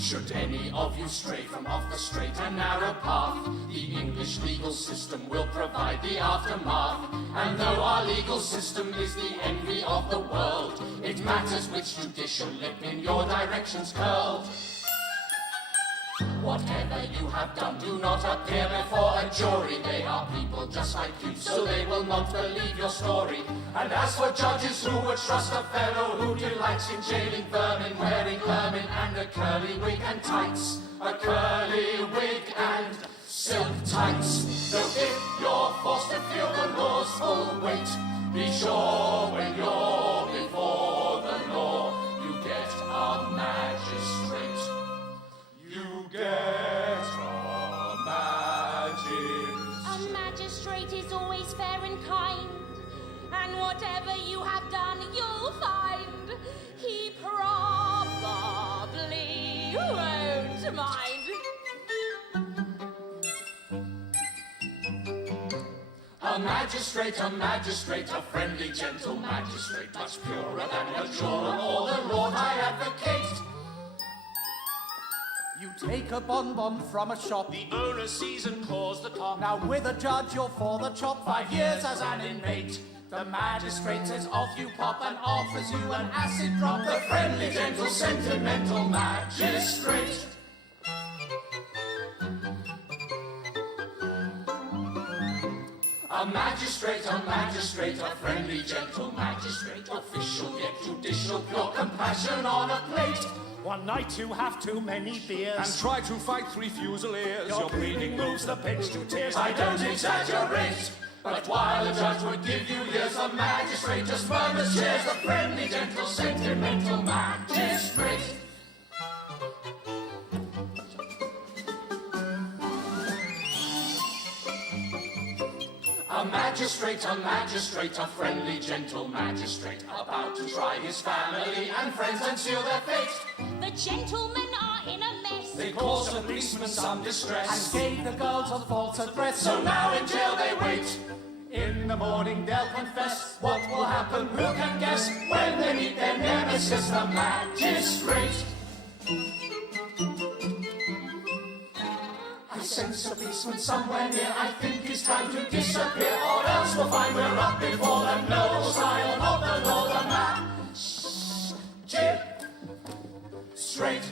Should any of you stray from off the straight and narrow path, the English legal system will provide the aftermath. And though our legal system is the envy of the world, it matters which judicial lip in your directions curled. Whatever you have done, do not appear before a jury. They are people just like you, so they will not believe your story. And as for judges who would trust a fellow who delights in jailing vermin, wearing ermine and a curly wig and tights, a curly wig and silk tights. Though if you're forced to feel the law's full weight, be sure when you're before the law, you get a magistrate. You get a magistrate. A magistrate is always fair and kind, and whatever you have done, you'll find he probably won't mind. A magistrate, a friendly, gentle magistrate, much purer than your juror or the Lord I advocate. You take a bonbon from a shop. The owner sees and claws the top. Now with a judge you're for the chop. 5 years as an inmate. The magistrate says off you pop and offers you an acid drop. The friendly, gentle, sentimental magistrate. A magistrate, a friendly, gentle magistrate. Official yet judicial, pure compassion on a plate. One night you have too many beers and try to fight 3 Fusiliers. Your pleading moves the bench to tears. I don't exaggerate, but while a judge would give you years, a magistrate just murmurs cheers. The friendly, gentle, sentimental magistrate. A magistrate, a friendly, gentle magistrate, about to try his family and friends and seal their fate. The gentlemen are in a mess. They caused a policeman some distress, and gave the girls a false address. So now in jail they wait. In the morning they'll confess. What will happen, who can guess, when they meet their nemesis, the magistrate? I sense a policeman somewhere near. I think it's time to disappear, or else we'll find we're up before them. No scion of the law, the magistrate.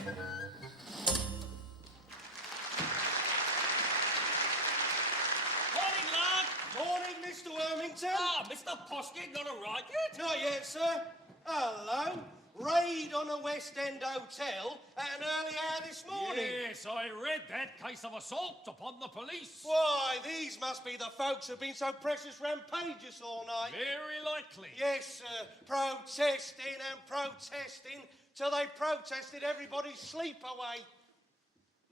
Morning, lad. Morning, Mr. Wormington. Ah, Mr. Poskett, not arrived yet? Not yet, sir. Hello. Raid on a West End hotel at an early hour this morning. Yes, I read that case of assault upon the police. Why, these must be the folks who've been so precious rampageous all night. Very likely. Yes, sir. Protesting and protesting till they protested everybody's sleep away.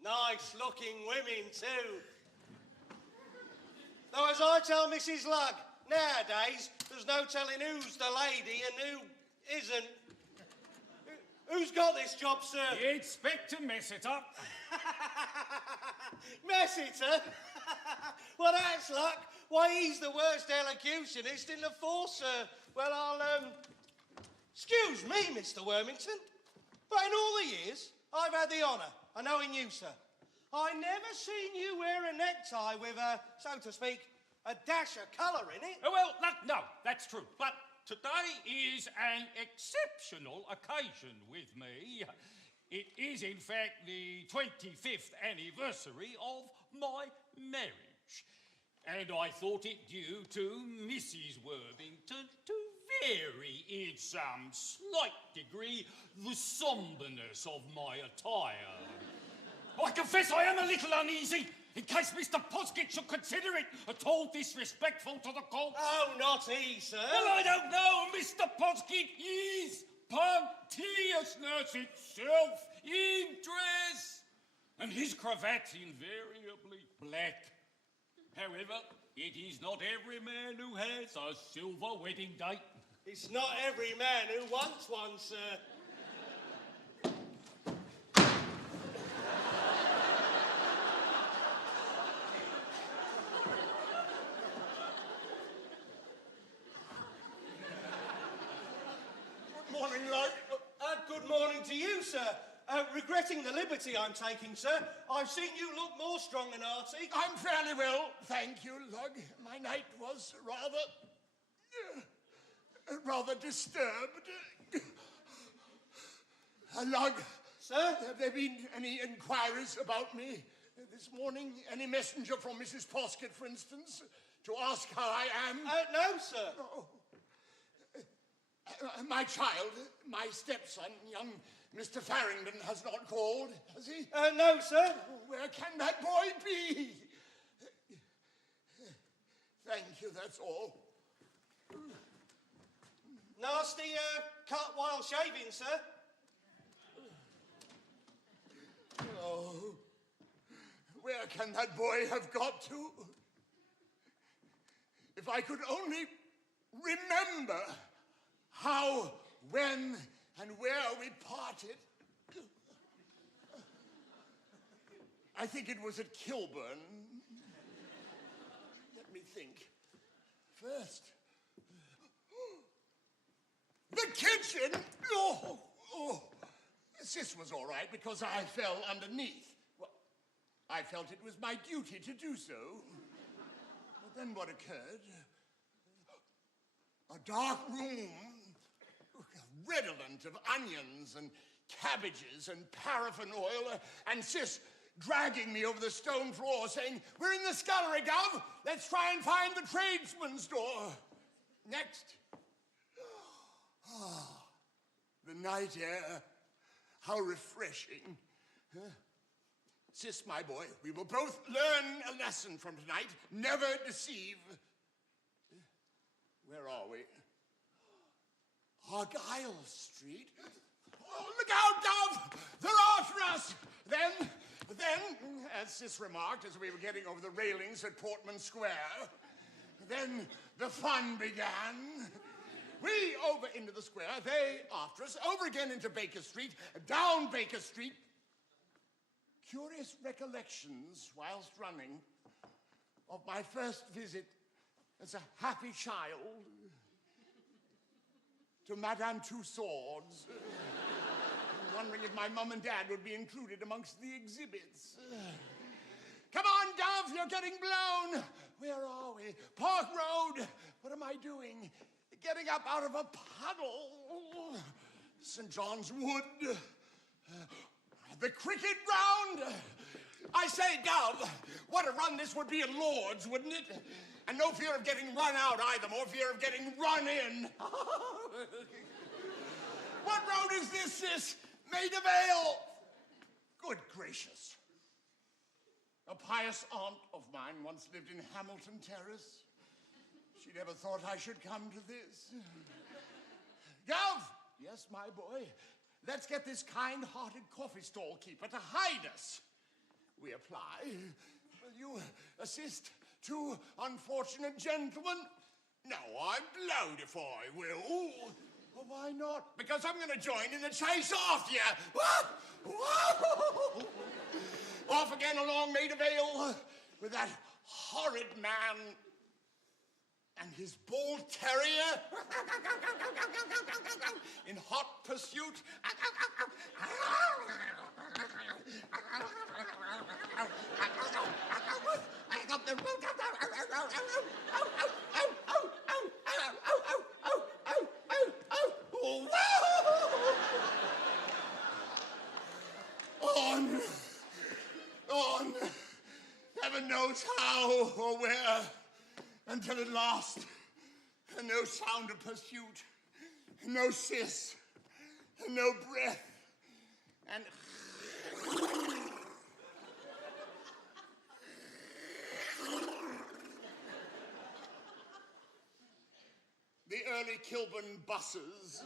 Nice-looking women, too. Though, as I tell Mrs. Lugg, nowadays, there's no telling who's the lady and who isn't. Who's got this job, sir? You expect to mess it up. Mess it, sir? Well, that's luck. Why, he's the worst elocutionist in the force, sir. Well, excuse me, Mr. Wormington, but in all the years I've had the honour of knowing you, sir, I never seen you wear a necktie with a, so to speak, a dash of colour in it. Well, no, that's true. But today is an exceptional occasion with me. It is, in fact, the 25th anniversary of my marriage. And I thought it due to Mrs. Worthington to vary in some slight degree the sombreness of my attire. I confess I am a little uneasy, in case Mr. Poskett should consider it at all disrespectful to the court. Oh, not he, sir. Well, I don't know. Mr. Poskett is punctiliousness itself in dress, and his cravat's invariably black. However, it is not every man who has a silver wedding date. It's not every man who wants one, sir. Morning, lad. Good morning to you, sir. regretting the liberty I'm taking, sir. I've seen you look more strong and hearty. I'm fairly well, thank you, Lug. My night was rather disturbed. Lug. Sir? Have there been any inquiries about me this morning? Any messenger from Mrs. Poskett, for instance, to ask how I am? No, sir. Oh. My child, my stepson, young Mr. Farrington, has not called, has he? No, sir. Where can that boy be? Thank you, that's all. Nasty cut while shaving, sir. Oh, where can that boy have got to? If I could only remember how, when, and where we parted. I think it was at Kilburn. Let me think. First, the kitchen! Oh. Sis was all right because I fell underneath. Well, I felt it was my duty to do so. But then what occurred? A dark room, redolent of onions and cabbages and paraffin oil, and Sis dragging me over the stone floor saying, "We're in the scullery, Gov. Let's try and find the tradesman's door." Next. The night air. How refreshing. Sis, my boy, we will both learn a lesson from tonight. Never deceive. Where are we? Argyle Street. Oh, look out, Dove! They're after us! Then, as Sis remarked as we were getting over the railings at Portman Square, then the fun began. We over into the square, they after us, over again into Baker Street, down Baker Street. Curious recollections whilst running of my first visit as a happy child to Madame Two Swords. Wondering if my mum and dad would be included amongst the exhibits. Come on, Dove, you're getting blown. Where are we? Park Road. What am I doing? Getting up out of a puddle. St. John's Wood. The cricket ground. I say, Dove, what a run this would be at Lord's, wouldn't it? And no fear of getting run out either, more fear of getting run in. What road is this, Sis? Maida Vale. Good gracious. A pious aunt of mine once lived in Hamilton Terrace. She never thought I should come to this. Gov! Yes, my boy. Let's get this kind-hearted coffee stall keeper to hide us. We apply. Will you assist two unfortunate gentlemen? No, I'm blowed if I will. Well, why not? Because I'm going to join in the chase after you. Whoa! Off again along Maida Vale with that horrid man and his bull terrier in hot pursuit. On. Heaven knows how or where. Until at last, no sound of pursuit, no Sis, no breath, and the early Kilburn buses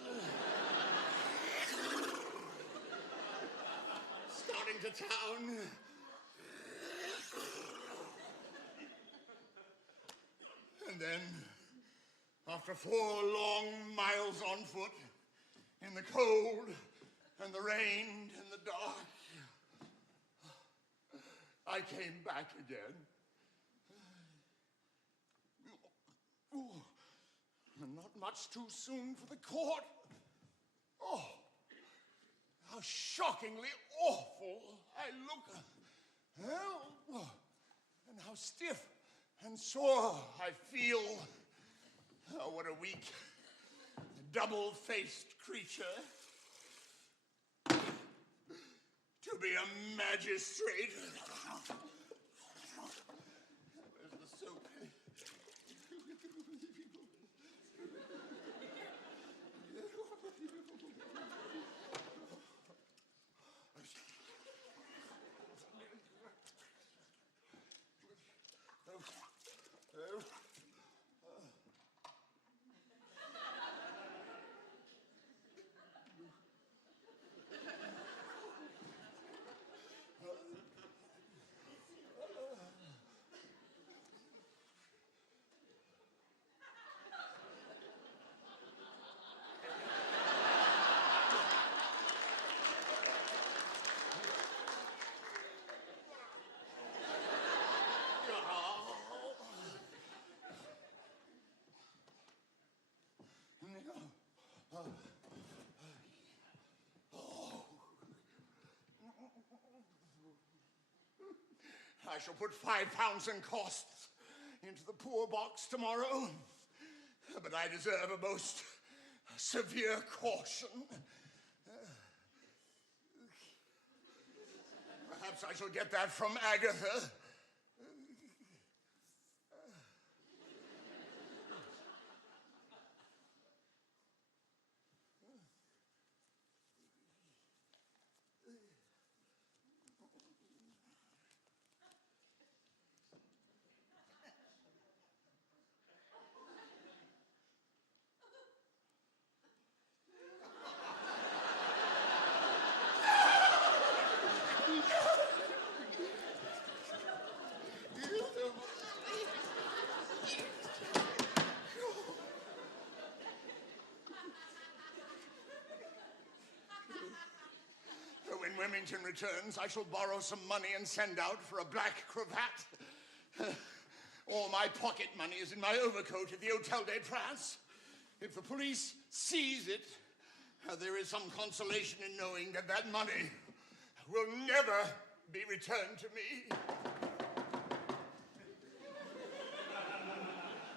starting to town. And then, after 4 long miles on foot, in the cold, and the rain, and the dark, I came back again. Not much too soon for the court. Oh, how shockingly awful I look. And how stiff and sore I feel. Oh, what a weak, double-faced creature. To be a magistrate. Where's the soap? I shall put £5 in costs into the poor box tomorrow, but I deserve a most severe caution. Perhaps I shall get that from Agatha. When Remington returns, I shall borrow some money and send out for a black cravat. All my pocket money is in my overcoat at the Hotel des Princes. If the police seize it, there is some consolation in knowing that that money will never be returned to me.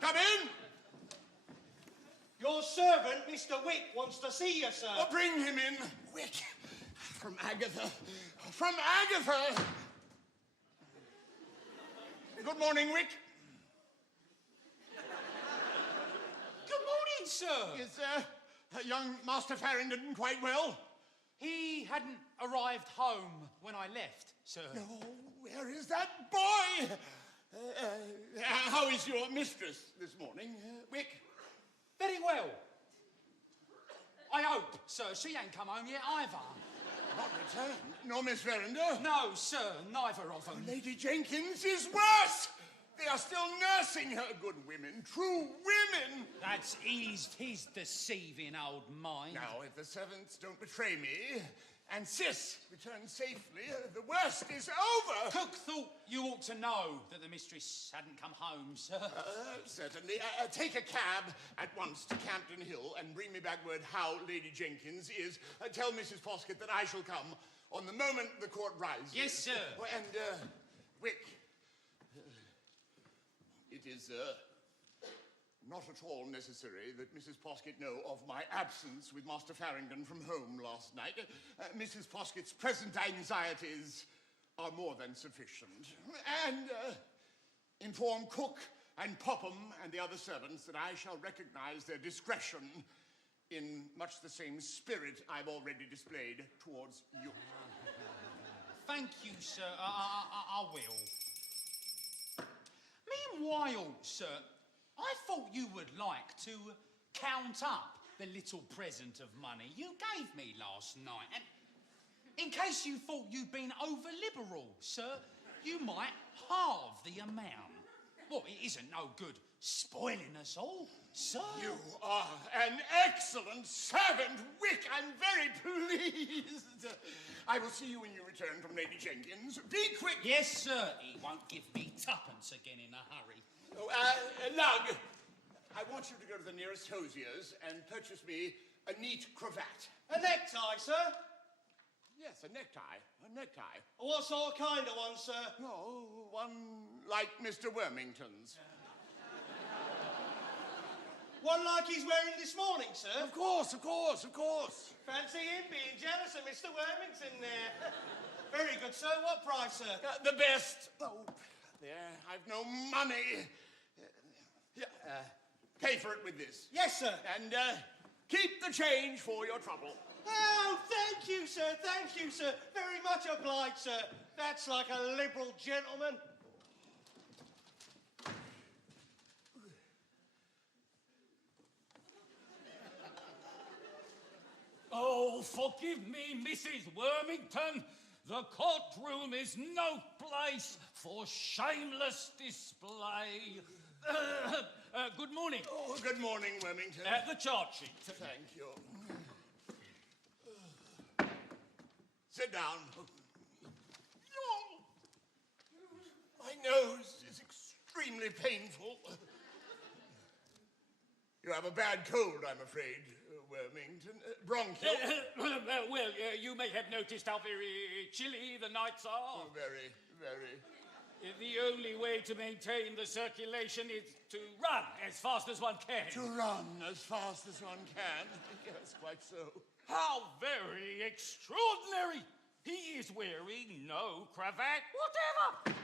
Come in! Your servant, Mr. Wick, wants to see you, sir. Oh, bring him in. Wick. From Agatha. From Agatha! Good morning, Wick. Good morning, sir. Is young Master Farrington quite well? He hadn't arrived home when I left, sir. No, where is that boy? How is your mistress this morning, Wick? Very well. I hope, sir. She ain't come home yet either. Not returned? Nor Miss Verinder? No, sir, neither of them. Lady Jenkins is worse! They are still nursing her. Good women, true women! That's eased his deceiving old mind. Now, if the servants don't betray me, and Sis returns safely, the worst is over! Cook thought you ought to know that the mistress hadn't come home, sir. Certainly. Take a cab at once to Campden Hill and bring me back word how Lady Jenkins is. Tell Mrs. Poskett that I shall come on the moment the court rises. Yes, sir. And, Wick, it is, not at all necessary that Mrs. Poskett know of my absence with Master Farrington from home last night. Mrs. Poskett's present anxieties are more than sufficient. And inform Cook and Popham and the other servants that I shall recognize their discretion in much the same spirit I've already displayed towards you. Thank you, sir. I will. Meanwhile, sir, I thought you would like to count up the little present of money you gave me last night. And in case you thought you'd been over-liberal, sir, you might halve the amount. Well, it isn't no good spoiling us all, sir. You are an excellent servant, Wick. I'm very pleased. I will see you when you return from Lady Jenkins. Be quick. Yes, sir. He won't give me tuppence again in a hurry. Oh, Lug, I want you to go to the nearest hosier's and purchase me a neat cravat. A necktie, sir? Yes, a necktie. A necktie. What sort of kind of one, sir? No, one like Mr. Wormington's. One like he's wearing this morning, sir? Of course, of course, of course. Fancy him being jealous of Mr. Wormington there. Very good, sir. What price, sir? The best. Oh, there, I've no money. Pay for it with this. Yes, sir. And keep the change for your trouble. Oh, thank you, sir. Thank you, sir. Very much obliged, sir. That's like a liberal gentleman. Oh, forgive me, Mrs. Wormington. The courtroom is no place for shameless display. Good morning. Oh, good morning, Wormington. The charge sheet. Thank you. Sit down. My nose is extremely painful. You have a bad cold, I'm afraid, Wormington. Bronchial. Well, you may have noticed how very chilly the nights are. Oh, very, very. The only way to maintain the circulation is to run as fast as one can. To run as fast as one can. Yes, quite so. How very extraordinary! He is wearing no cravat whatever.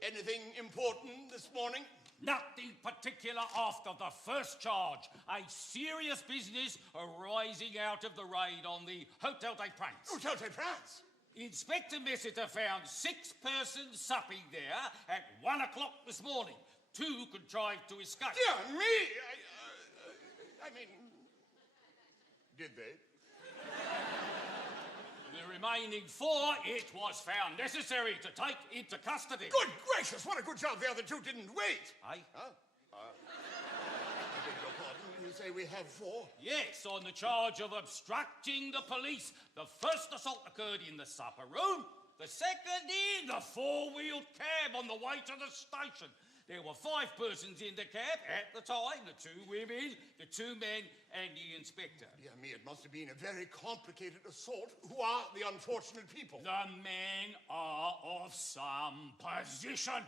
Anything important this morning? Nothing particular after the first charge. A serious business arising out of the raid on the Hotel des Princes. Hotel des Princes? Inspector Messiter found 6 persons supping there at 1 o'clock this morning. 2 contrived to escape. Dear me! I mean, did they? The remaining 4, it was found necessary to take into custody. Good gracious, what a good job the other 2 didn't wait. Aye? Huh? I beg your pardon, you say we have 4? Yes, on the charge of obstructing the police. The first assault occurred in the supper room. The second in the 4-wheeled cab on the way to the station. There were 5 persons in the cab at the time, the 2 women, the 2 men, and the inspector. Dear me, it must have been a very complicated assault. Who are the unfortunate people? The men are of some position.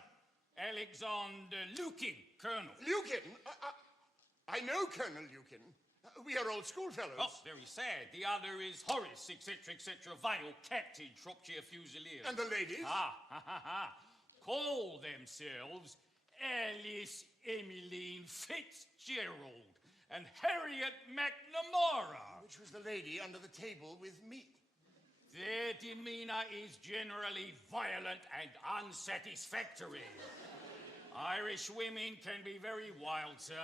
Alexander Lukin, Colonel. Lukin? I know Colonel Lukin. We are old schoolfellows. Oh, very sad. The other is Horace, etc., Vale, Captain, Shropshire Fusiliers. And the ladies? Call themselves Alice Emmeline Fitzgerald and Harriet McNamara. Which was the lady under the table with me. Their demeanour is generally violent and unsatisfactory. Irish women can be very wild, sir.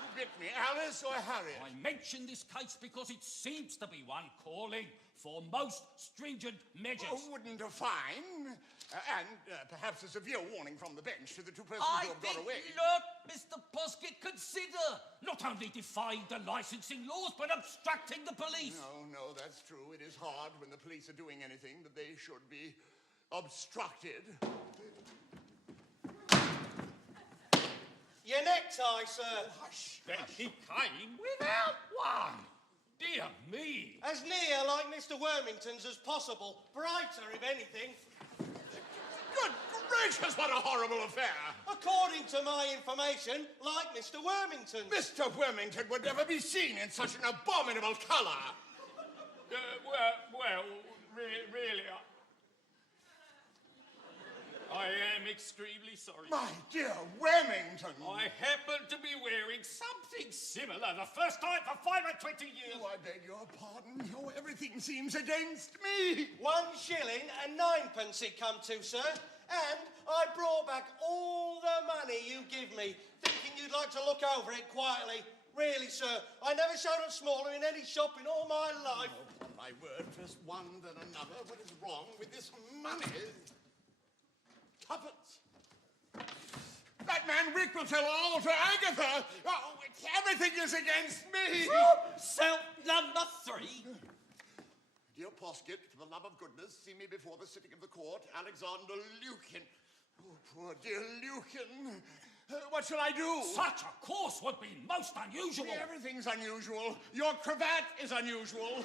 Who bit me, Alice or Harriet? I mention this case because it seems to be one calling for most stringent measures. Wouldn't a fine and perhaps a severe warning from the bench to the 2 persons who have got away. Look, Mr. Poskett, consider not only defying the licensing laws, but obstructing the police. No, that's true. It is hard when the police are doing anything that they should be obstructed. Your necktie, sir. Hush. Then he came without one. Dear me. As near like Mr. Wormington's as possible. Brighter, if anything. Good gracious, what a horrible affair. According to my information, like Mr. Wormington. Mr. Wormington would never be seen in such an abominable colour. Really, I am extremely sorry. My dear Wormington. I happen to be wearing something similar the first time for 25 years. Oh, I beg your pardon. Oh, everything seems against me. 1 shilling and 9pence it come to, sir. And I brought back all the money you give me, thinking you'd like to look over it quietly. Really, sir, I never showed up smaller in any shop in all my life. Oh, upon my word, first one, then another. What is wrong with this money? Tuppence. That man Wick will tell all to Agatha. Oh, everything is against me. Self number 3. Dear Poskett, for the love of goodness, see me before the sitting of the court. Alexander Lukin. Oh, poor dear Lukin. What shall I do? Such a course would be most unusual. Everything's unusual. Your cravat is unusual.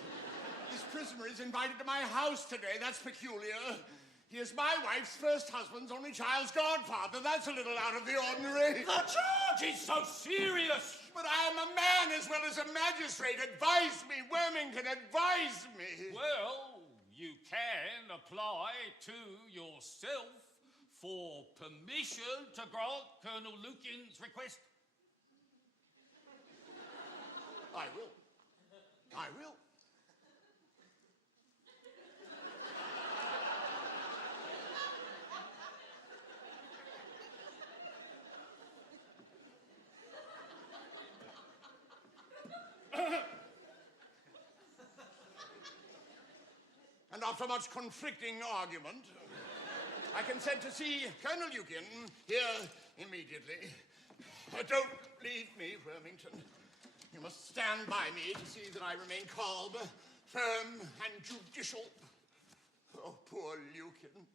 This prisoner is invited to my house today. That's peculiar. He is my wife's first husband's only child's godfather. That's a little out of the ordinary. The charge is so serious. But I am a man as well as a magistrate. Advise me, Wormington, advise me. Well, you can apply to yourself for permission to grant Colonel Lukin's request. I will. I will. And after much conflicting argument, I consent to see Colonel Lukin here immediately. Don't leave me, Wormington. You must stand by me to see that I remain calm, firm, and judicial. Oh, poor Lukin.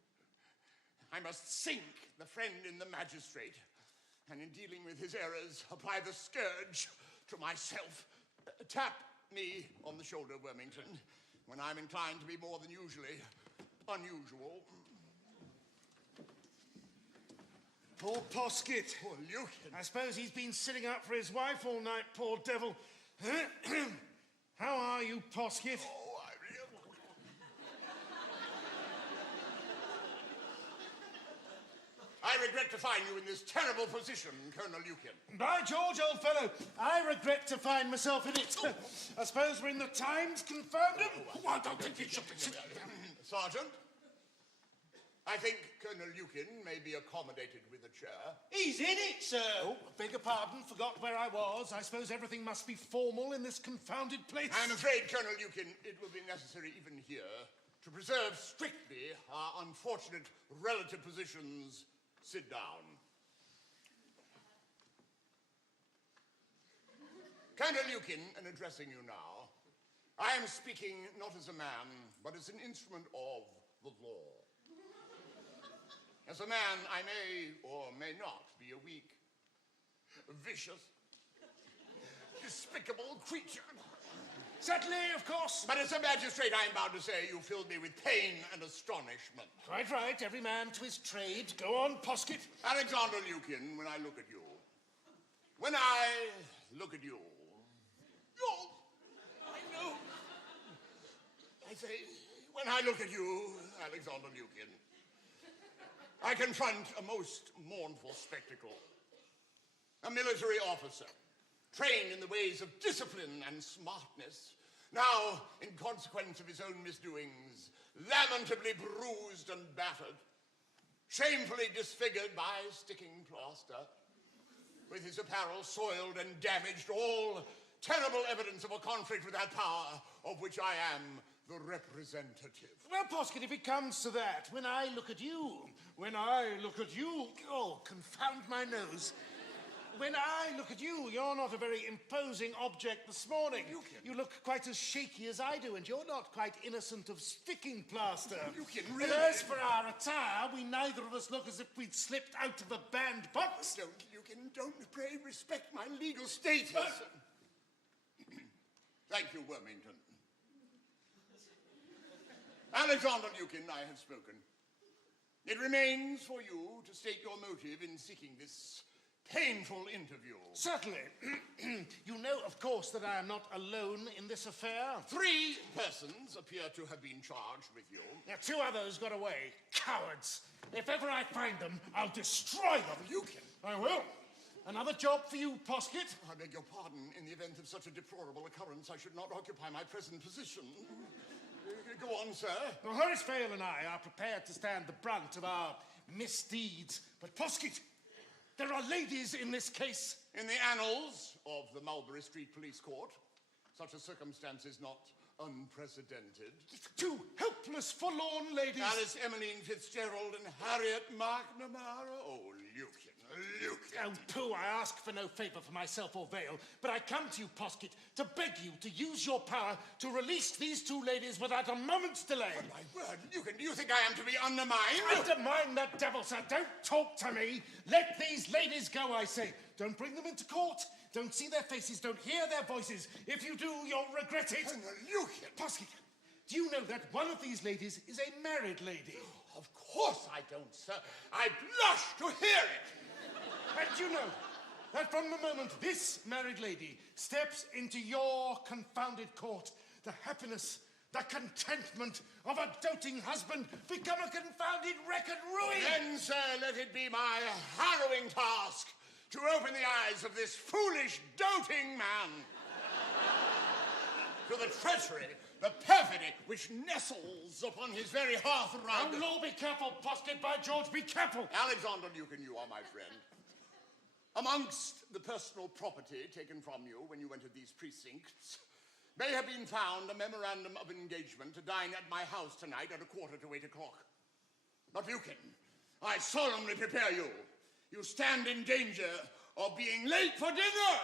I must sink the friend in the magistrate, and in dealing with his errors, apply the scourge to myself. Tap me on the shoulder, Wormington, when I'm inclined to be more than usually unusual. Poor Poskett. Poor Lukin. I suppose he's been sitting up for his wife all night, poor devil. How are you, Poskett? Oh, I regret to find you in this terrible position, Colonel Lukin. By George, old fellow, I regret to find myself in it. I suppose we're in the Times confirmed him? I don't think he should be. Sergeant, I think Colonel Lukin may be accommodated with a chair. He's in it, sir. Oh, beg your pardon, forgot where I was. I suppose everything must be formal in this confounded place. I'm afraid, Colonel Lukin, it will be necessary even here to preserve strictly our unfortunate relative positions. Sit down. Colonel Lukin, in addressing you now, I am speaking not as a man, but as an instrument of the law. As a man, I may or may not be a weak, vicious, despicable creature. Certainly, of course. But as a magistrate, I am bound to say you filled me with pain and astonishment. Quite right, every man to his trade. Go on, Poskett. Alexander Lukin, when I look at you, when I look at you, I know. I say, when I look at you, Alexander Lukin, I confront a most mournful spectacle. A military officer, trained in the ways of discipline and smartness, now, in consequence of his own misdoings, lamentably bruised and battered, shamefully disfigured by sticking plaster, with his apparel soiled and damaged, all terrible evidence of a conflict with that power of which I am the representative. Well, Poskett, if it comes to that, when I look at you, oh, confound my nose. When I look at you, you're not a very imposing object this morning. You look quite as shaky as I do, and you're not quite innocent of sticking plaster. Really? But as for our attire, we neither of us look as if we'd slipped out of a bandbox. Don't pray respect my legal status. Thank you, Wormington. Alexander Lukin, I have spoken. It remains for you to state your motive in seeking this painful interview. Certainly. You know, of course, that I am not alone in this affair. 3 persons appear to have been charged with you. Now, 2 others got away. Cowards. If ever I find them, I'll destroy them. Lukin. I will. Another job for you, Poskett. I beg your pardon. In the event of such a deplorable occurrence, I should not occupy my present position. Go on, sir. Well, Horace Vale and I are prepared to stand the brunt of our misdeeds. But, Poskett, there are ladies in this case. In the annals of the Mulberry Street Police Court, such a circumstance is not unprecedented. 2 helpless, forlorn ladies. Alice Emmeline Fitzgerald and Harriet McNamara. Oh, Lukin. Oh, pooh, I ask for no favour for myself or Vale, but I come to you, Poskett, to beg you to use your power to release these 2 ladies without a moment's delay. Oh, my word, Lukin, do you think I am to be undermined? Undermine that devil, sir. Don't talk to me. Let these ladies go, I say. Don't bring them into court. Don't see their faces. Don't hear their voices. If you do, you'll regret it. Lukin. Poskett, Do you know that one of these ladies is a married lady? Of course I don't, sir. I blush to hear it. And you know that from the moment this married lady steps into your confounded court, the happiness, the contentment of a doting husband become a confounded wreck and ruin. Then, sir, let it be my harrowing task to open the eyes of this foolish, doting man to the treachery, the perfidy which nestles upon his very hearth rug. Oh, Lord, be careful, Poskett, by George, be careful. Alexander Lucan, you are my friend. Amongst the personal property taken from you when you entered these precincts may have been found a memorandum of engagement to dine at my house tonight at 7:45. But Lucan, I solemnly prepare you. You stand in danger of being late for dinner.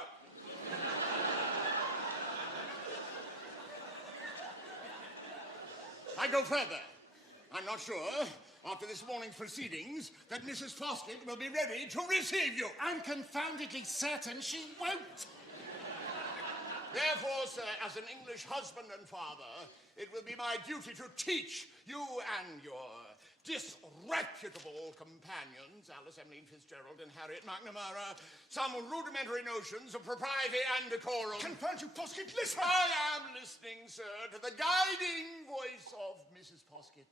I go further. I'm not sure, after this morning's proceedings, that Mrs. Foskett will be ready to receive you. I'm confoundedly certain she won't. Therefore, sir, as an English husband and father, it will be my duty to teach you and your disreputable companions, Alice Emmeline Fitzgerald and Harriet McNamara, some rudimentary notions of propriety and decorum. Confound you, Poskett, listen! I am listening, sir, to the guiding voice of Mrs. Poskett,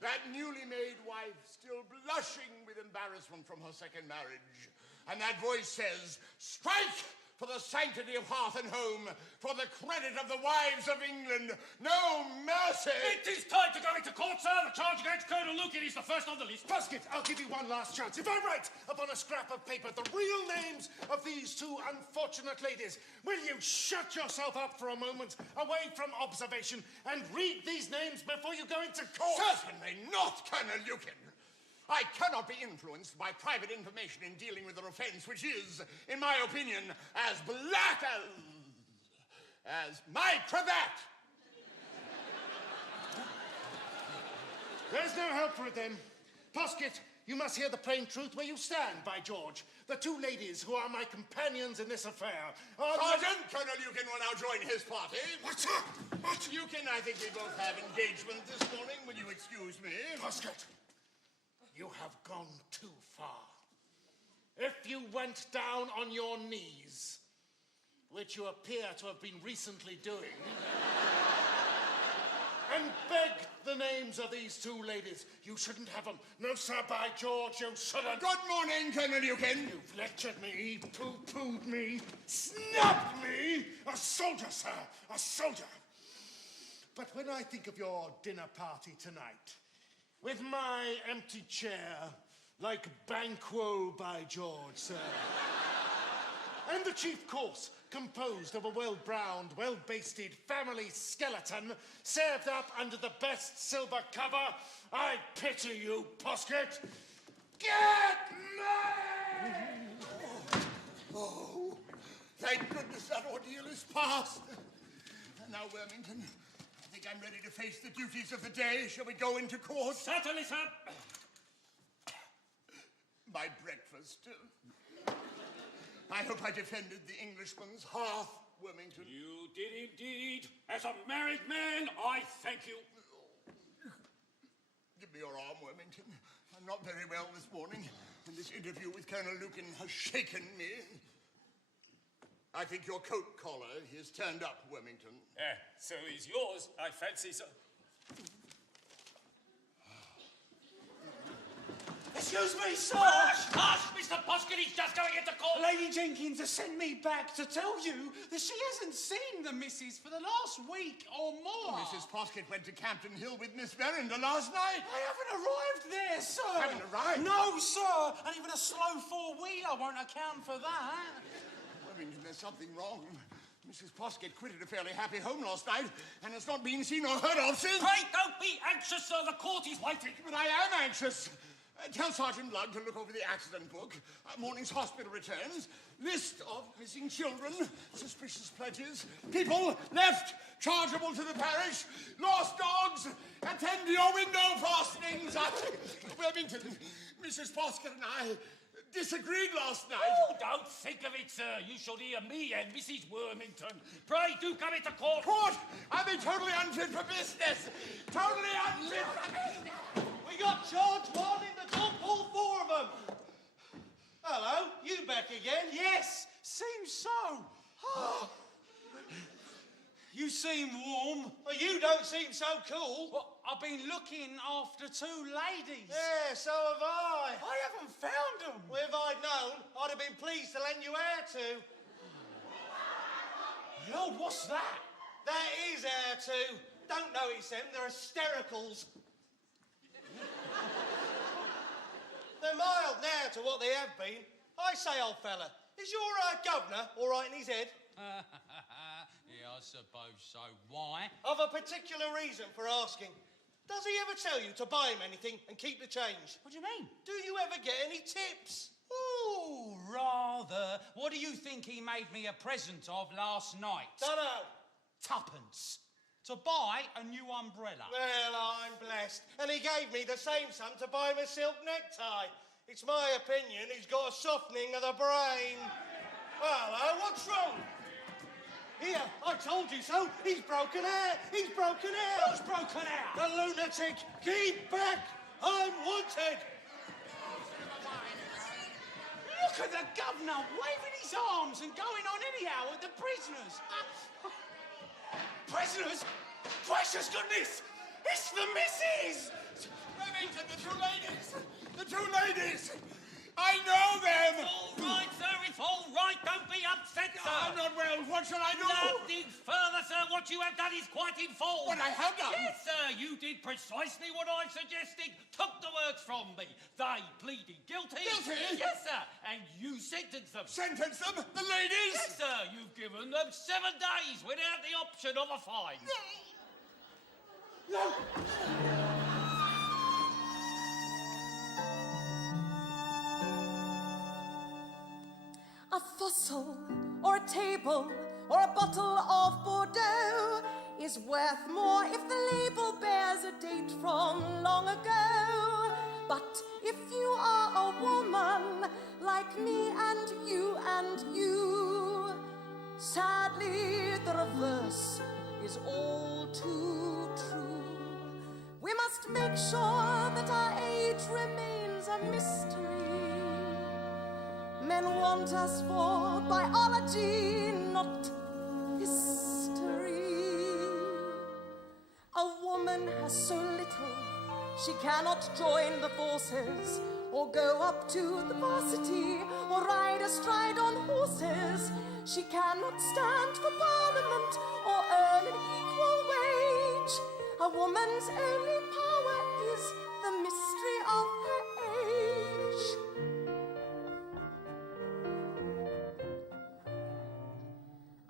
that newly made wife still blushing with embarrassment from her second marriage. And that voice says, strike for the sanctity of hearth and home, for the credit of the wives of England. No mercy! It is time to go into court, sir. The charge against Colonel Lucan is the first on the list. Poskett, I'll give you one last chance. If I write upon a scrap of paper the real names of these two unfortunate ladies, will you shut yourself up for a moment, away from observation, and read these names before you go into court? Certainly not, Colonel Lucan. I cannot be influenced by private information in dealing with an offense which is, in my opinion, as black as my cravat. There's no help for it, then. Poskett, you must hear the plain truth where you stand, by George. The two ladies who are my companions in this affair are... Sergeant, Colonel Lucan will now join his party. What's up? What? Lucan, I think we both have engagement this morning. Will you excuse me? Poskett, you have gone too far. If you went down on your knees, which you appear to have been recently doing, and begged the names of these two ladies, you shouldn't have them. No, sir, by George, you shouldn't. Good morning, Colonel Lucan. You've lectured me, pooh-poohed me, snubbed me. A soldier, sir, a soldier. But when I think of your dinner party tonight, with my empty chair, like Banquo, by George, sir. And the chief course, composed of a well-browned, well-basted family skeleton, served up under the best silver cover, I pity you, Poskett. Get me! Oh, thank goodness that ordeal is past. And now, Wormington, I think I'm ready to face the duties of the day. Shall we go into court? Certainly, sir. My breakfast. I hope I defended the Englishman's hearth, Wormington. You did indeed. As a married man, I thank you. Give me your arm, Wormington. I'm not very well this morning, and this interview with Colonel Lucan has shaken me. I think your coat collar is turned up, Wormington. So is yours, I fancy, sir. Excuse me, sir! Hush! Mr. Poskett, he's just going into court! Lady Jenkins has sent me back to tell you that she hasn't seen the missus for the last week or more. Mrs. Poskett went to Campden Hill with Miss Verinder last night. I haven't arrived there, sir. Haven't arrived? No, sir. And even a slow four-wheeler won't account for that. Wormington, there's something wrong. Mrs. Poskett quitted a fairly happy home last night and has not been seen or heard of since. Pray, don't be anxious, sir. The court is waiting. But I am anxious. Tell Sergeant Blood to look over the accident book, morning's hospital returns, list of missing children, suspicious pledges, people left chargeable to the parish, lost dogs, attend to your window fastenings. Wormington, Mrs. Poskett and I disagreed last night. Oh, don't think of it, sir. You shall hear me and Mrs. Wormington. Pray do come into court. Court, I've been totally unfit for business. Totally unfit for business. We got charge one in the top, all four of them. Hello, you back again? Yes, seems so. You seem warm. Well, you don't seem so cool. Well, I've been looking after two ladies. Yeah, so have I. I haven't found them. Well, if I'd known, I'd have been pleased to lend you air to. Lord, what's that? That is air to. Don't notice them, they're hystericals. They're mild now to what they have been. I say, old fella, is your governor all right in his head? Yeah, I suppose so. Why? I've a particular reason for asking. Does he ever tell you to buy him anything and keep the change? What do you mean? Do you ever get any tips? Ooh, rather. What do you think he made me a present of last night? Dunno. Tuppence. To buy a new umbrella. Well, I'm blessed. And he gave me the same sum to buy him a silk necktie. It's my opinion he's got a softening of the brain. Hello, what's wrong? Here, I told you so. He's broken out. He's broken out. Who's broken out? The lunatic. Keep back. I'm wanted. Look at the governor waving his arms and going on anyhow at the prisoners. Prisoners? Precious goodness! It's the missus! Remington, the two ladies! The two ladies! I know them! All right, sir, it's all right. Don't be upset, sir. I'm not well. What shall I do? Nothing further, sir. What you have done is quite in fault. What I have done? Yes, sir. You did precisely what I suggested. Took the words from me. They pleaded guilty. Guilty? Yes, sir. And you sentenced them. Sentence them? The ladies? Yes, sir. You've given them 7 days without the option of a fine. No. A fossil, or a table, or a bottle of Bordeaux is worth more if the label bears a date from long ago. But if you are a woman like me and you, sadly the reverse is all too true. We must make sure that our age remains a mystery. Men want us for biology, not history. A woman has so little, she cannot join the forces, or go up to the varsity, or ride astride on horses. She cannot stand for parliament, or earn an equal wage. A woman's only power is the mystery of her age.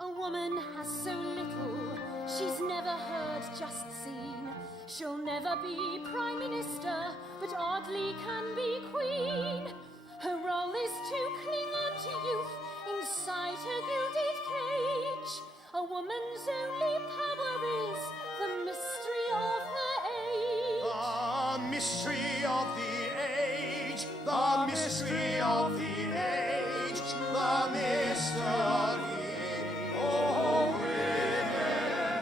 A woman has so little, she's never heard, just seen. She'll never be Prime Minister, but oddly can be Queen. Her role is to cling on to youth inside her gilded cage. A woman's only power is the mystery of her age. The mystery of the age, the mystery of the age, the mystery. Oh, women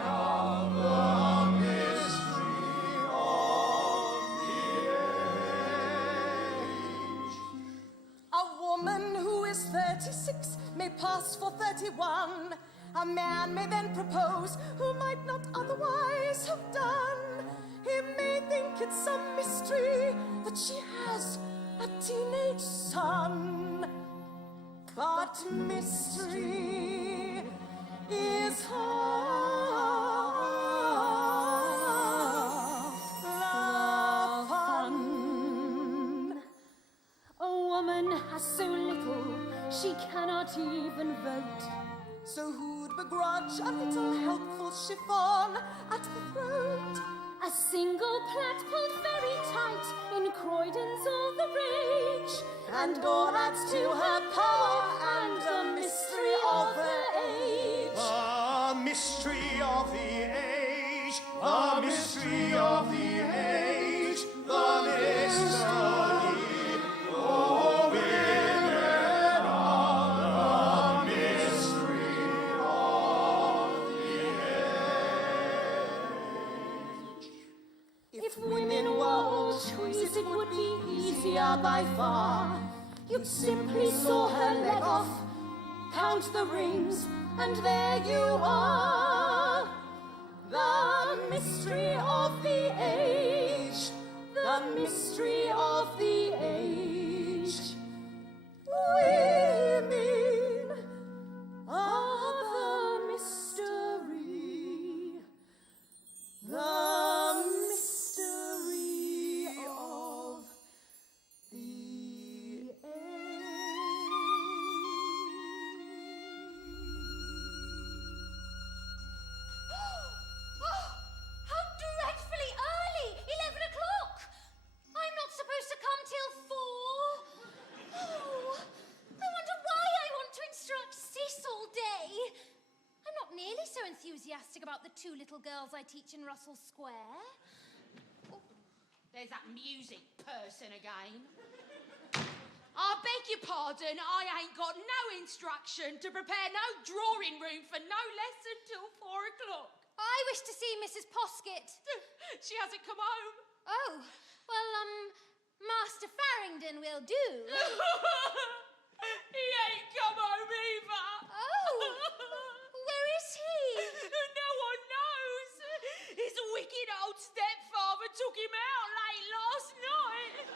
of the mystery of the age. A woman who is 36 may pass for 31. A man may then propose who might not otherwise have done. He may think it's a mystery that she has a teenage son. But mystery is half the fun. A woman has so little, she cannot even vote. So who'd begrudge a little helpful chiffon at the throat? A single plait pulled very tight in Croydon's all the rage. And all adds to her power and the mystery of her age. The mystery of the age, the mystery of the age, the mystery. Oh, prettier by far. You simply saw her leg off, count the rings, and there you are. The mystery of the age, the mystery of the age. Women are the mystery, the mystery of the How dreadfully early! 11 o'clock! I'm not supposed to come till 4. Oh, I wonder why I want to instruct Sis all day. I'm not nearly so enthusiastic about the 2 little girls I teach in Russell Square. Oh, there's that music person again. I beg your pardon, I ain't got no instruction to prepare no drawing room for no lesson till 4 o'clock. I wish to see Mrs. Poskett. She hasn't come home. Oh, well, Master Farringdon will do. He ain't come home either. Oh, where is he? No one knows. His wicked old stepfather took him out late last night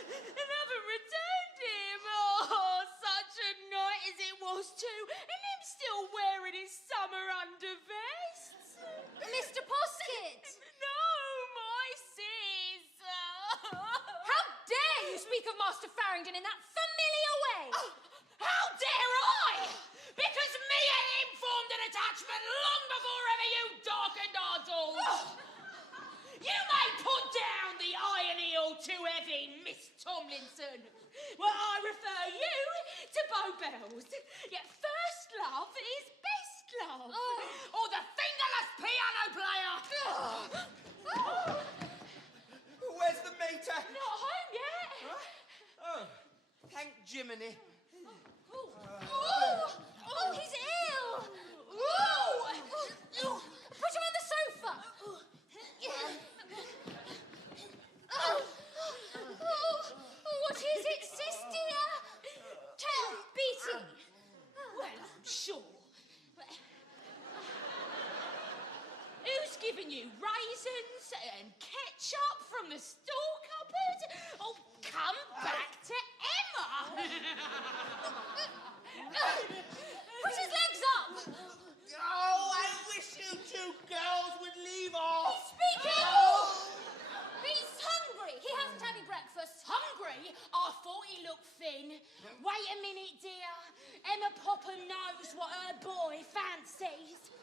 and haven't returned him. Oh, such a night as it was too, and him still wearing his summer undervests. Mr. Poskett! No, my sis. How dare you speak of Master Farringdon in that familiar way? Oh, how dare I? Because me and him formed an attachment long before ever you darkened our doors. You may put down the iron heel too heavy, Miss Tomlinson. Well, I refer you to Bow Bells. Yet first love is best love. Or the fingerless piano player. Where's the mater? Not home yet. Oh, thank Jiminy. Oh, he's ill! Put him on the sofa! What is it, sis dear? Tell Beatty. Well, I'm sure. Who's given you raisins and ketchup from the store cupboard? Oh, come back to Emma. Put his legs up! Oh, I wish you 2 girls would leave off. Speaking! He's hungry. He hasn't had any breakfast. Hungry? I thought he looked thin. Wait a minute, dear. Emma Popham knows what her boy fancies.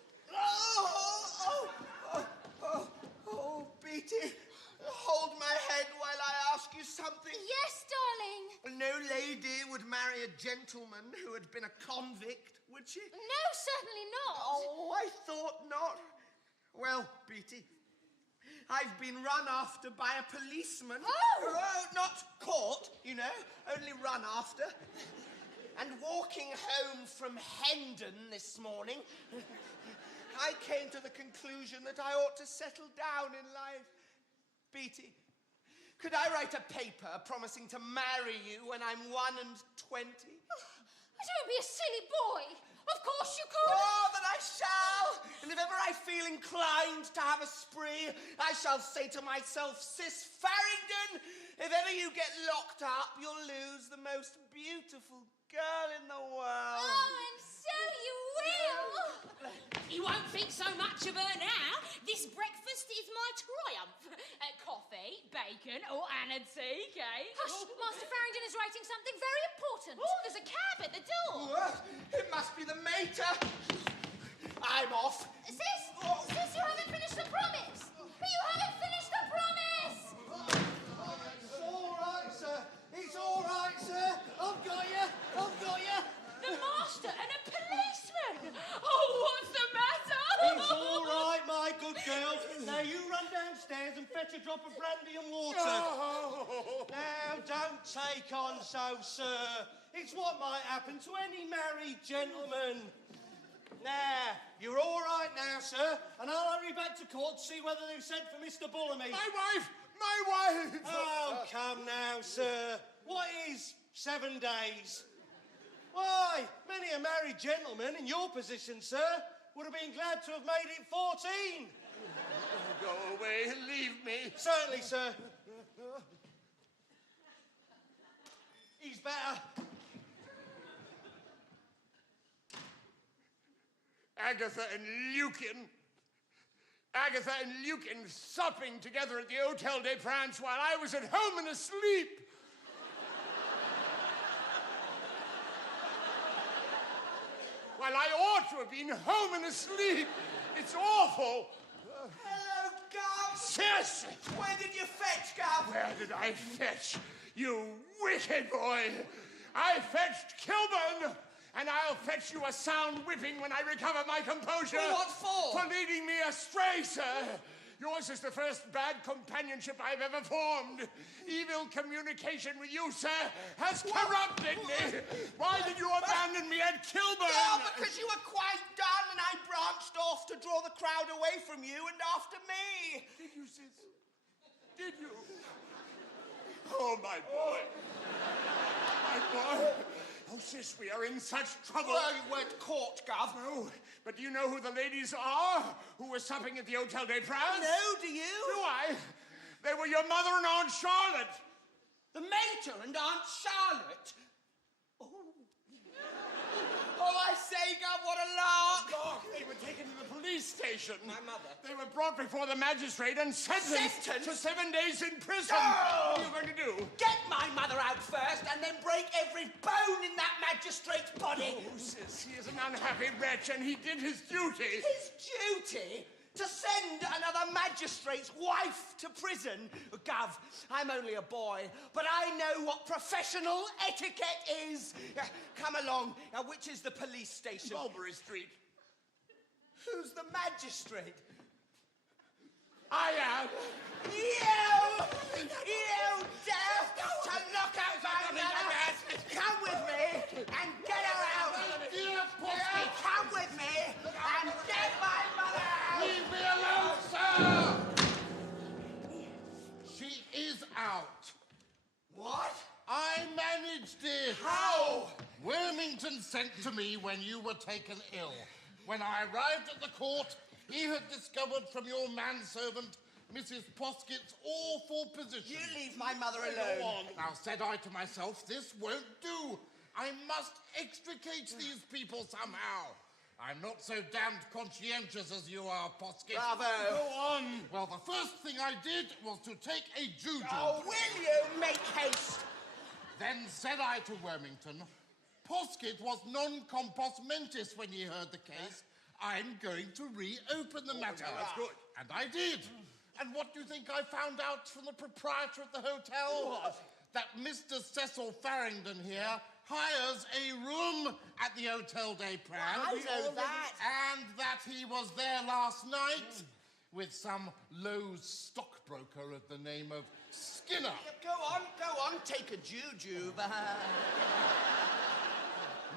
Oh, Beatty, hold my head while I ask you something. Yes, darling. No lady would marry a gentleman who had been a convict, would she? No, certainly not. Oh, I thought not. Well, Beatty, I've been run after by a policeman. Oh! Not caught, you know, only run after. And walking home from Hendon this morning, I came to the conclusion that I ought to settle down in life. Beatty, could I write a paper promising to marry you when I'm 21? Don't be a silly boy. Of course you could. Oh, that I shall. And if ever I feel inclined to have a spree, I shall say to myself, Sis Farringdon, if ever you get locked up, you'll lose the most beautiful girl in the world. Oh, and so you will. You won't think so much of her now. This breakfast is my triumph. Coffee, bacon, or and tea cake. Hush, Master Farringdon is writing something very important. Oh, there's a cab at the door. It must be the mater. I'm off. Sis, you haven't finished the promise. You haven't finished the promise. It's all right, sir. It's all right, sir. I've got you. The master and a policeman. Oh, what's the matter? It's all right, my good girl. Now you run downstairs and fetch a drop of brandy and water. Now, don't take on so, sir. It's what might happen to any married gentleman. Now, you're all right now, sir, and I'll hurry back to court to see whether they've sent for Mr. Bullamy. My wife! My wife! Oh, come now, sir. What is 7 days? Why, many a married gentleman in your position, sir, would have been glad to have made it 14. Go away and leave me. Certainly, sir. He's better. Agatha and Lucan. Agatha and Lucan supping together at the Hotel des Princes while I was at home and asleep. While I ought to have been home and asleep. It's awful. Hello, Gov. Sis! Where did you fetch, Gov? Where did I fetch? You wicked boy! I fetched Kilburn! And I'll fetch you a sound whipping when I recover my composure. What for? For leading me astray, sir. Yours is the first bad companionship I've ever formed. Evil communication with you, sir, has corrupted me. Why did you abandon me at Kilburn? Well, because you were quite done and I branched off to draw the crowd away from you and after me. Did you, sis? Did you? Oh, my boy. My boy. Oh, sis, we are in such trouble. Well, you weren't caught, Gov. No, but do you know who the ladies are who were supping at the Hotel des Princes? No, do you? Do I? They were your mother and Aunt Charlotte. The mater and Aunt Charlotte? Oh, I say, Gov, what a lark. Lark, they were taken to the police station. My mother. They were brought before the magistrate and sentenced to 7 days in prison. No! What are you going to do? Get my mother out first and then break every bone in that magistrate's body. Oh, sis, he is an unhappy wretch and he did his duty. His duty? To send another magistrate's wife to prison? Gov, I'm only a boy, but I know what professional etiquette is. Come along. Now, which is the police station? Mulberry Street. Who's the magistrate? I am. You dare to look at my mother? Come with me and get her out. Come with me and get my mother out. Leave me alone, sir! She is out. What? I managed it. How? Wormington sent to me when you were taken ill. When I arrived at the court, he had discovered from your manservant Mrs. Poskett's awful position. You leave my mother alone. Now, said I to myself, this won't do. I must extricate these people somehow. I'm not so damned conscientious as you are, Poskett. Bravo. Go on. Well, the first thing I did was to take a juju. Oh, will you make haste? Then said I to Wormington, Poskett was non compos mentis when he heard the case. I'm going to reopen the matter. That's good. And I did. And what do you think I found out from the proprietor of the hotel? What? That Mr. Cecil Farringdon here hires a room at the Hotel des Princes. I know that. And that he was there last night with some low stockbroker of the name of Skinner. Go on, take a juju.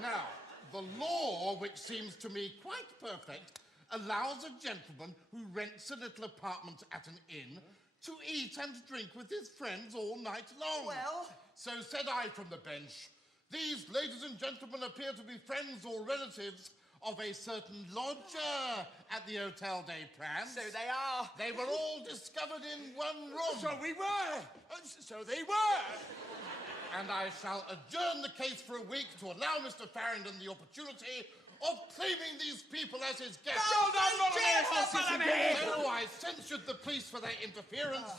Now, the law, which seems to me quite perfect, allows a gentleman who rents a little apartment at an inn to eat and drink with his friends all night long. Well? So said I from the bench, these ladies and gentlemen appear to be friends or relatives of a certain lodger at the Hotel des Princes. So they are. They were all discovered in one room. So we were. So they were. And I shall adjourn the case for a week to allow Mr. Farringdon the opportunity of claiming these people as his guests. So I censured the police for their interference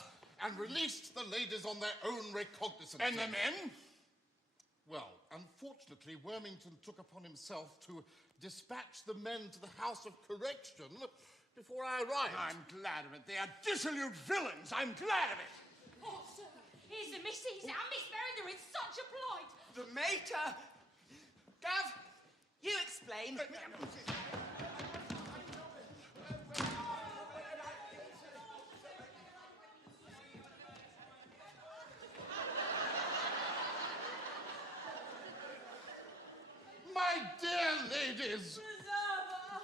and released the ladies on their own recognizance. And the men? Well, unfortunately, Wormington took upon himself to dispatch the men to the House of Correction before I arrived. I'm glad of it. They are dissolute villains. I'm glad of it. Oh, sir, here's the missus and Miss Verrinder in such a plight. The mater. Gav, you explain. My dear ladies, Reserva!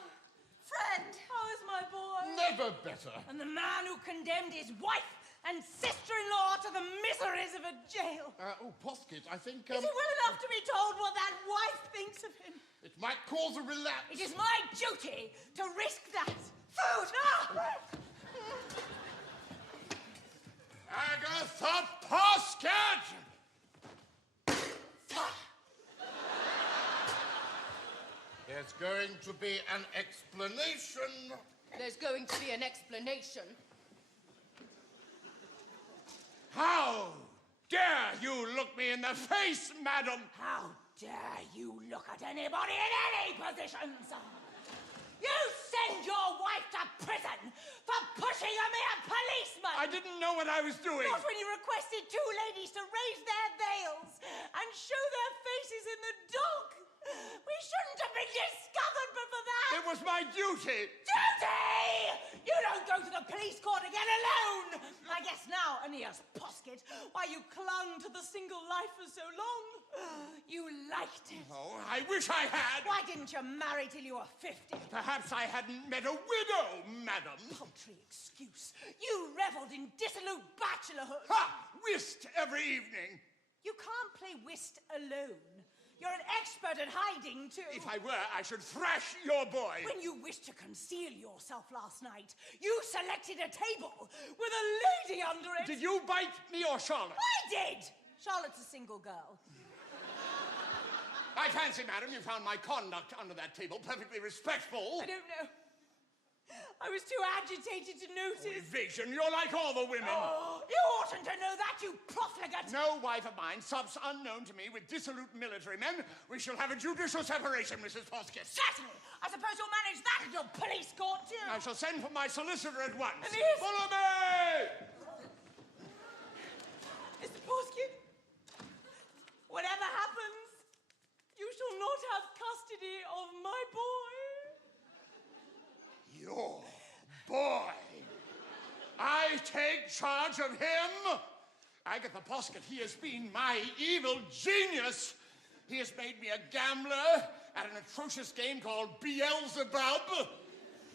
Friend, how is my boy? never better. And the man who condemned his wife and sister-in-law to the miseries of a jail. Poskett, I think... Is he well enough to be told what that wife thinks of him? It might cause a relapse. It is my duty to risk that. Food! Ah! Agatha Poskett! There's going to be an explanation. There's going to be an explanation. How dare you look me in the face, madam? How dare you look at anybody in any position, sir? You send your wife to prison for pushing a mere policeman! I didn't know what I was doing. Not when you requested two ladies to raise their veils and show their faces in the dock. We shouldn't have been discovered but for that. It was my duty. Duty! You don't go to the police court again alone. I guess now, Aeneas Poskett, why you clung to the single life for so long. You liked it. Oh, I wish I had. Why didn't you marry till you were 50? Perhaps I hadn't met a widow, madam. Paltry excuse. You revelled in dissolute bachelorhood. Ha! Whist every evening. You can't play whist alone. You're an expert at hiding, too. If I were, I should thrash your boy. When you wished to conceal yourself last night, you selected a table with a lady under it. Did you bite me or Charlotte? I did! Charlotte's a single girl. I fancy, madam, you found my conduct under that table perfectly respectful. I don't know. I was too agitated to notice. Evasion, you're like all the women. Oh, you oughtn't to know that, you profligate. No wife of mine subs unknown to me with dissolute military men. We shall have a judicial separation, Mrs. Poskett. Certainly. I suppose you'll manage that at your police court, too. I shall send for my solicitor at once. Aeneas! Follow me! Mr. Poskett, whatever happens, you shall not have custody of my boy. Your boy. I take charge of him. Agatha Poskett, he has been my evil genius. He has made me a gambler at an atrocious game called Beelzebub.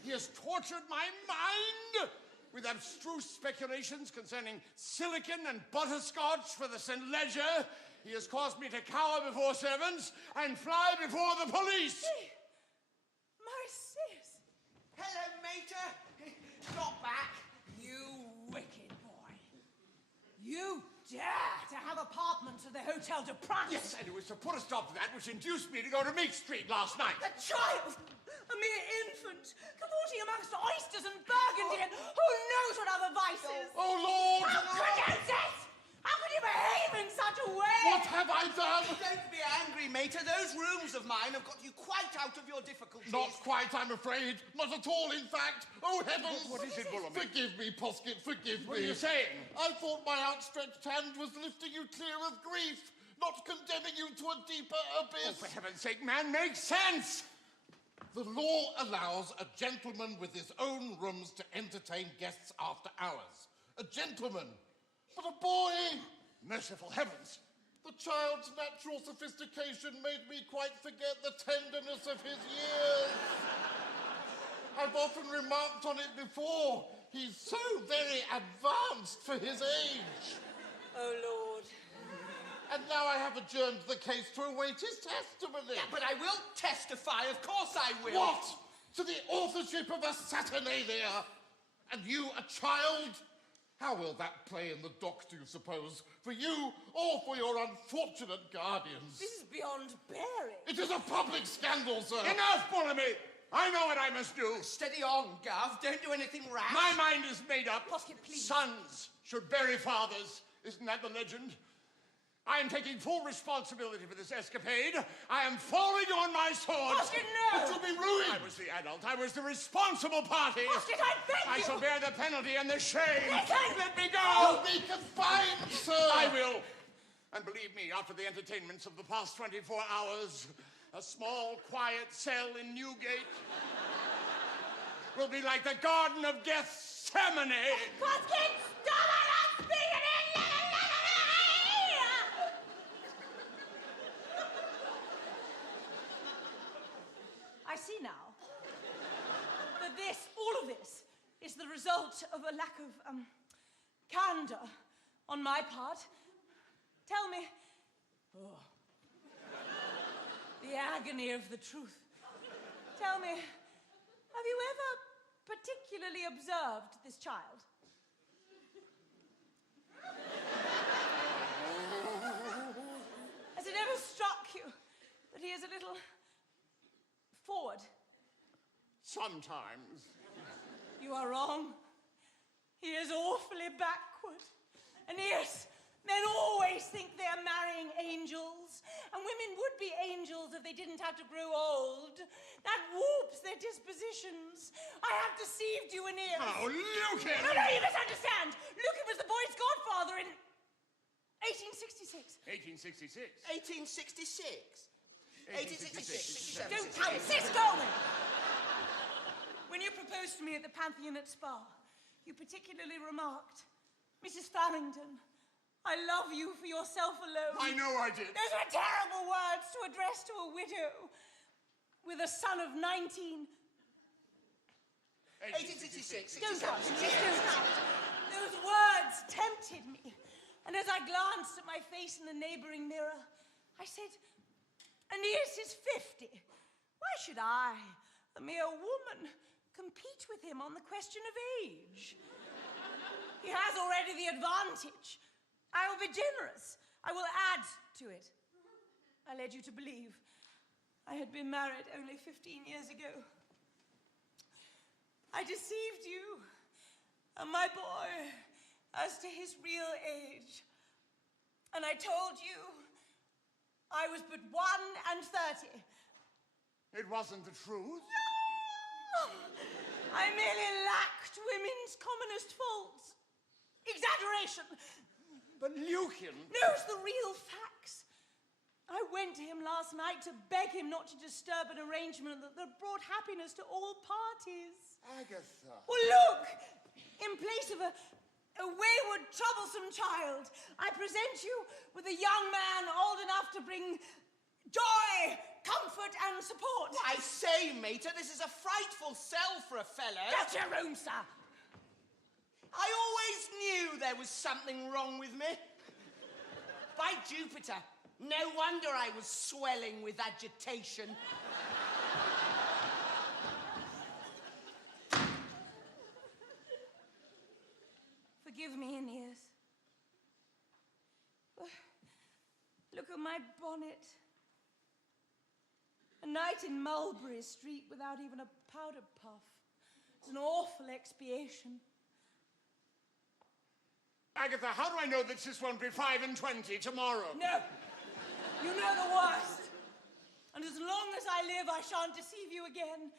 He has tortured my mind with abstruse speculations concerning silicon and butterscotch for the St. Ledger. He has caused me to cower before servants and fly before the police. My sis. Hello, mater. Got back. You wicked boy. You dare to have apartments at the Hotel de France. Yes, and it was to put a stop to that which induced me to go to Meek Street last night. A child, a mere infant, cavorting amongst oysters and burgundy and who knows what other vices. Oh, Lord! How could you, sis? How could you behave in such a way? What have I done? Don't be angry, mater. Those rooms of mine have got you quite out of your difficulties. Not quite, I'm afraid. Not at all, in fact. Oh, heavens! What is it, Willoughby? Forgive me, Poskett, forgive me. What are you saying? I thought my outstretched hand was lifting you clear of grief, not condemning you to a deeper abyss. Oh, for heaven's sake, man, make sense! The law allows a gentleman with his own rooms to entertain guests after hours. A gentleman. But a boy! Merciful heavens! The child's natural sophistication made me quite forget the tenderness of his years. I've often remarked on it before. He's so very advanced for his age. Oh, Lord. And now I have adjourned the case to await his testimony. Yeah, but I will testify. Of course I will. What? To the authorship of a Saturnalia? And you, a child? How will that play in the dock, do you suppose? For you or for your unfortunate guardians? This is beyond bearing. It is a public scandal, sir. Enough, Willoughby! I know what I must do. Steady on, Gov. Don't do anything rash. My mind is made up. Poskett, please. Sons should bury fathers. Isn't that the legend? I am taking full responsibility for this escapade. I am falling on my sword. Poskett, no! But you'll be ruined. I was the adult. I was the responsible party. Poskett, I beg you! I shall bear the penalty and the shame. Listen! Let me You'll go! be confined, sir. I will. And believe me, after the entertainments of the past 24 hours, a small, quiet cell in Newgate will be like the Garden of Gethsemane. Poskett, stop it! I'm speaking in I see now that all of this, is the result of a lack of, candor on my part. Tell me, the agony of the truth. Tell me, have you ever particularly observed this child? Has it ever struck you that he is a little forward? Sometimes. You are wrong. He is awfully backward. Aeneas, men always think they're marrying angels, and women would be angels if they didn't have to grow old. That warps their dispositions. I have deceived you, Aeneas. Oh, Lucan! No, you misunderstand. Lucan was the boy's godfather in 1866. 1866? 1866? 1866. Don't insist on it. When you proposed to me at the Pantheon at Spa, you particularly remarked, Mrs. Farrington, I love you for yourself alone. I know I did. Those were terrible words to address to a widow with a son of 19. 1866. Don't insist. Those words tempted me. And as I glanced at my face in the neighboring mirror, I said, Aeneas is 50. Why should I, a mere woman, compete with him on the question of age? He has already the advantage. I will be generous. I will add to it. I led you to believe I had been married only 15 years ago. I deceived you and my boy as to his real age. And I told you I was but 1 and 30. It wasn't the truth? No! I merely lacked women's commonest faults. Exaggeration. But Lucan... knows the real facts. I went to him last night to beg him not to disturb an arrangement that brought happiness to all parties. Agatha. Well, look! In place of a wayward, troublesome child, I present you with a young man old enough to bring joy, comfort, and support. I say, mater, this is a frightful sell for a fellow. Get your room, sir. I always knew there was something wrong with me. By Jupiter, no wonder I was swelling with agitation. Forgive me, Aeneas. Look at my bonnet. A night in Mulberry Street without even a powder puff. It's an awful expiation. Agatha, how do I know that this won't be 5 and 20 tomorrow? No. You know the worst. And as long as I live, I shan't deceive you again.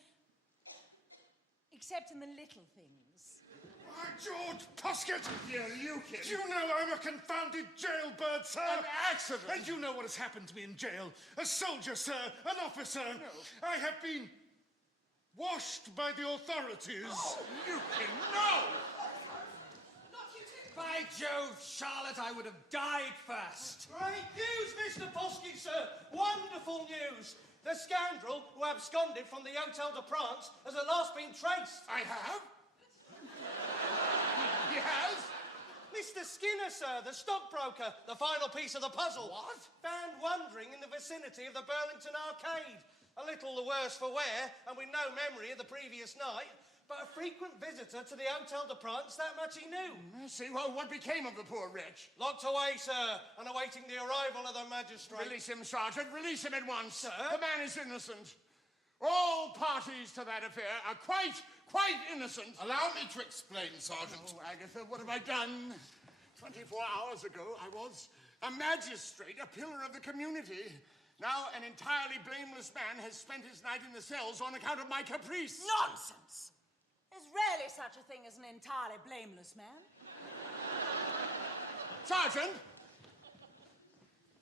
Except in the little things. By George Poskett! You Lucan! Do you know I'm a confounded jailbird, sir? An accident! And you know what has happened to me in jail? A soldier, sir, an officer. No. I have been washed by the authorities. Oh, Lucan, no! By Jove, Charlotte, I would have died first. Great news, Mr. Poskett, sir. Wonderful news. The scoundrel who absconded from the Hotel de France has at last been traced. I have? He has? Mr. Skinner, sir, the stockbroker, the final piece of the puzzle. What? Found wandering in the vicinity of the Burlington Arcade. A little the worse for wear, and with no memory of the previous night, but a frequent visitor to the Hotel de France, that much he knew. I see. Well, what became of the poor wretch? Locked away, sir, and awaiting the arrival of the magistrate. Release him, Sergeant. Release him at once. Sir? The man is innocent. All parties to that affair are quite innocent. Allow me to explain, Sergeant. Oh, Agatha, what have I done? 24 hours ago, I was a magistrate, a pillar of the community. Now, an entirely blameless man has spent his night in the cells on account of my caprice. Nonsense! There's rarely such a thing as an entirely blameless man. Sergeant,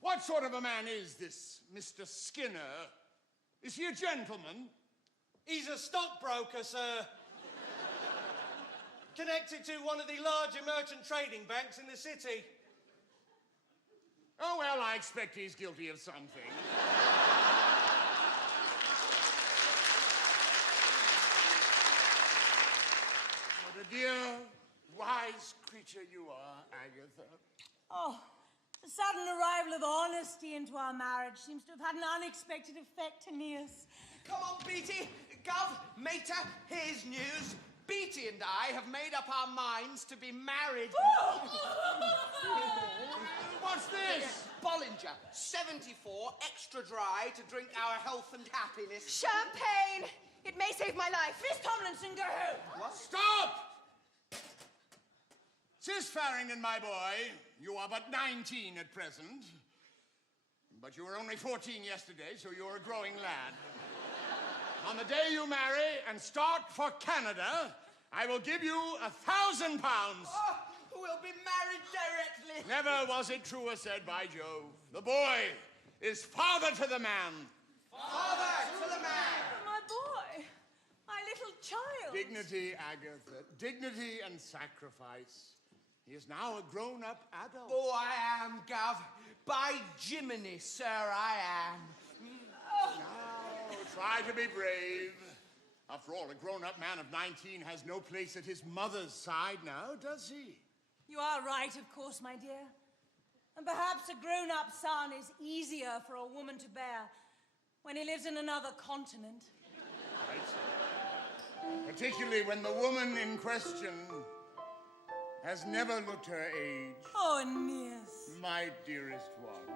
what sort of a man is this Mr. Skinner? Is he a gentleman? He's a stockbroker, sir. Connected to one of the larger merchant trading banks in the city. Oh, well, I expect he's guilty of something. What a dear, wise creature. creature you are, Agatha. Oh, the sudden arrival of honesty into our marriage seems to have had an unexpected effect, Aeneas. Come on, Beatty. Gov, Mater, here's news. Beatty and I have made up our minds to be married. What's this? Bollinger, 74, extra dry to drink our health and happiness. Champagne! It may save my life. Miss Tomlinson, go home. What? Stop! Sis Farrington, my boy, you are but 19 at present. But you were only 14 yesterday, so you're a growing lad. On the day you marry and start for Canada, I will give you £1,000. Oh, we'll be married directly. Never was it truer said by Jove. The boy is father to the man. Father to the man. My boy, my little child. Dignity, Agatha, dignity and sacrifice. He is now a grown-up adult. Oh, I am, Gov. By Jiminy, sir, I am. Now, try to be brave. After all, a grown-up man of 19 has no place at his mother's side now, does he? You are right, of course, my dear. And perhaps a grown-up son is easier for a woman to bear when he lives in another continent. Right, sir. Particularly when the woman in question has never looked her age. Oh, Aeneas. My dearest one.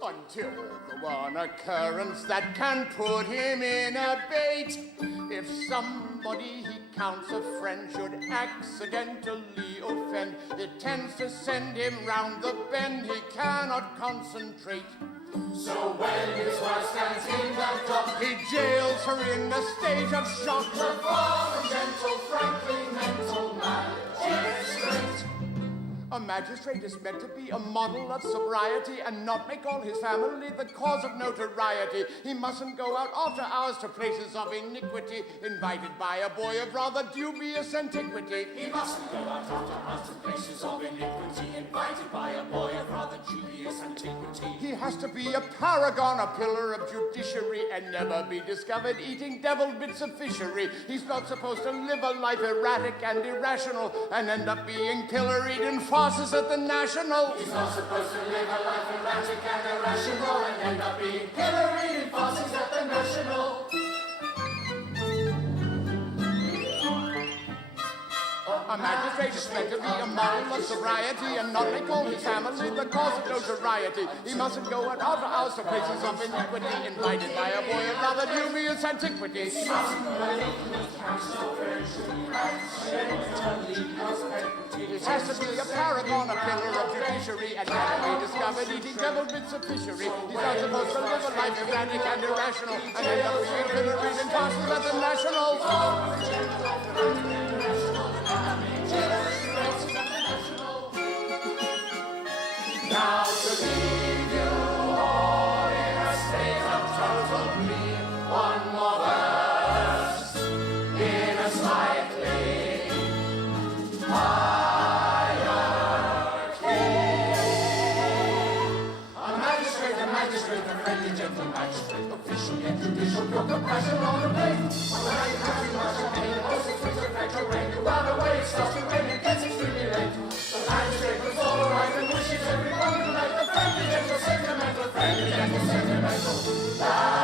Until the one occurrence that can put him in a bait. If somebody he counts a friend should accidentally offend, it tends to send him round the bend. He cannot concentrate. So when his wife stands in the dock, he jails her in a state of shock. The fallen, gentle, frankly mental magistrate. A magistrate is meant to be a model of sobriety and not make all his family the cause of notoriety. He mustn't go out after hours to places of iniquity, invited by a boy of rather dubious antiquity. He mustn't go out after hours to places of iniquity, invited by a boy of rather dubious antiquity. He has to be a paragon, a pillar of judiciary, and never be discovered eating deviled bits of fishery. He's not supposed to live a life erratic and irrational and end up being pilloried in farces at the National. He's not supposed to live a life erratic and irrational and end up being pilloried in farces at the National. A magistrate is meant to be a model of sobriety and not make all his family the cause of notoriety. He mustn't go out for hours to places of iniquity, invited by a boy of rather dubious antiquity. This has to be a paragon, a pillar of judiciary, and never be discovered eating devil bits of fishery. He's not supposed to live a life erratic and irrational, and end up being pilloried in classes at the National. Now to leave you all in a state of total glee, one more verse in a slightly higher key. A magistrate, a friendly gentle magistrate, official yet judicial, your compassion on the blade. When I have too much of pain, also swings affect your rain. You run away, it starts to rain, it gets extremely late. The magistrate was all right and wishes everyone good night. The friendly gentle sentimental, friendly gentle sentimental. Magistrate.